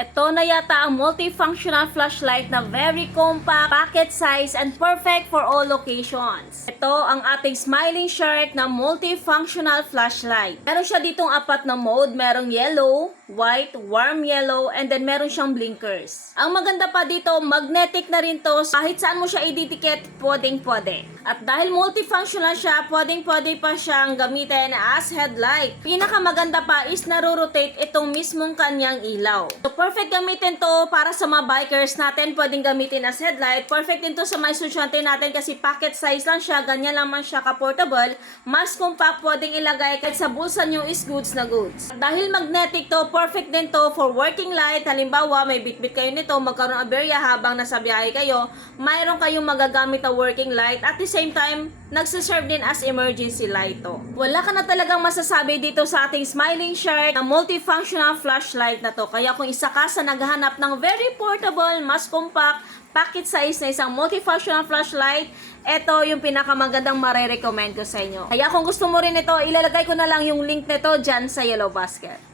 Ito na yata ang multifunctional flashlight na very compact, pocket size, and perfect for all locations. Ito ang ating smiling shark na multifunctional flashlight. Meron siya ditong apat na mode. Merong yellow, white, warm yellow, and then meron siyang blinkers. Ang maganda pa dito, magnetic na rin to. Kahit saan mo siya ididikit, pwedeng-pwede. At dahil multifunctional siya, pwedeng-pwede pa siyang gamitin as headlight. Pinakamaganda pa is naro-rotate itong mismong kanyang ilaw. So, perfect gamitin to para sa mga bikers natin, pwedeng gamitin as headlight. Perfect din to sa mga estudyante natin kasi pocket size lang siya, ganyan naman siya ka-portable. Mas compact, pwedeng ilagay kahit sa bulsa nyo is goods na goods. At dahil magnetic to, perfect din to for working light. Halimbawa, may bitbit kayo nito, magkaroon ng aberya habang nasa biyahe kayo, mayroon kayong magagamit na working light. At the same time, nagsiserve din as emergency light to. Wala ka na talagang masasabi dito sa ating smiling shark na multifunctional flashlight na to. Kaya kung isa ka sa naghahanap ng very portable, mas compact, pocket size na isang multifunctional flashlight, ito yung pinakamagandang marirecommend ko sa inyo. Kaya kung gusto mo rin ito, ilalagay ko na lang yung link nito dyan sa yellow basket.